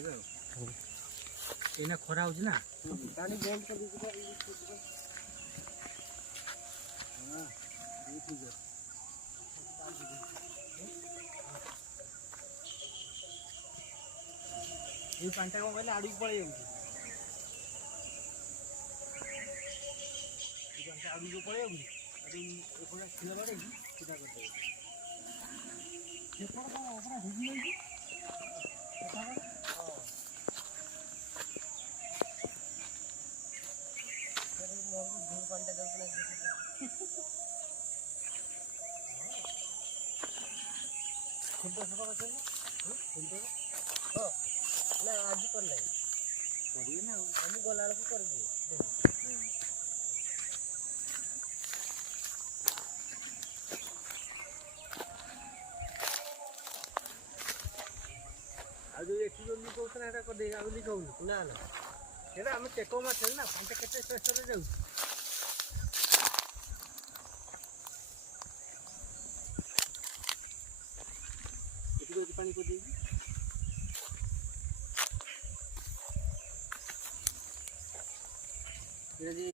ଛାଡ଼ିଦେବେ ଆଉ ଏଇନା ଖରା ହେଉଛି ନା ପାଣି ବନ୍ଦ କରିଦେଇଛି ଏଇ ପାଣିଟା କ'ଣ କହିଲେ ଆଡ଼ିକି ପଳେଇ ଯାଉଛି ଏଇ ପାଣିଟା ଆଡ଼ିକି ପଳେଇ ଯାଉଛି ଏପଟେ କ୍ଷୀର ବାଡ଼େଇକି ସିଧା କରିଦେବେ ସେପଟେ କ'ଣ ପୁରା ଭିଜି ଯାଇଛି ପାଣିଟା ଯାଉଥିଲା ଫିଲ୍ଟର ସଫା କରିଛନ୍ତି ଫିଲ୍ଟର ହଁ ନା ଆଜି କରିନାହିଁ କରିବେ ନା ଆଉ ଆମେ ଗଲାବେଳକୁ କରିବୁ ଆଉ ଯେଉଁ ଏଠି ଯେଉଁ ଲିକ୍ ହେଉଥିଲା ସେଇଟା କରିଦେଇ ଆଉ ଲିକ୍ ହେଉନି ନା ନା ସେଇଟା ଆମେ ଟେକ ମାରିଥିଲେ ନା ପାଣିଟା କେତେ ପ୍ରେସରରେ ଯାଉଛି ଏଠି ଯଦି ପାଣି କରିଦେଇଛି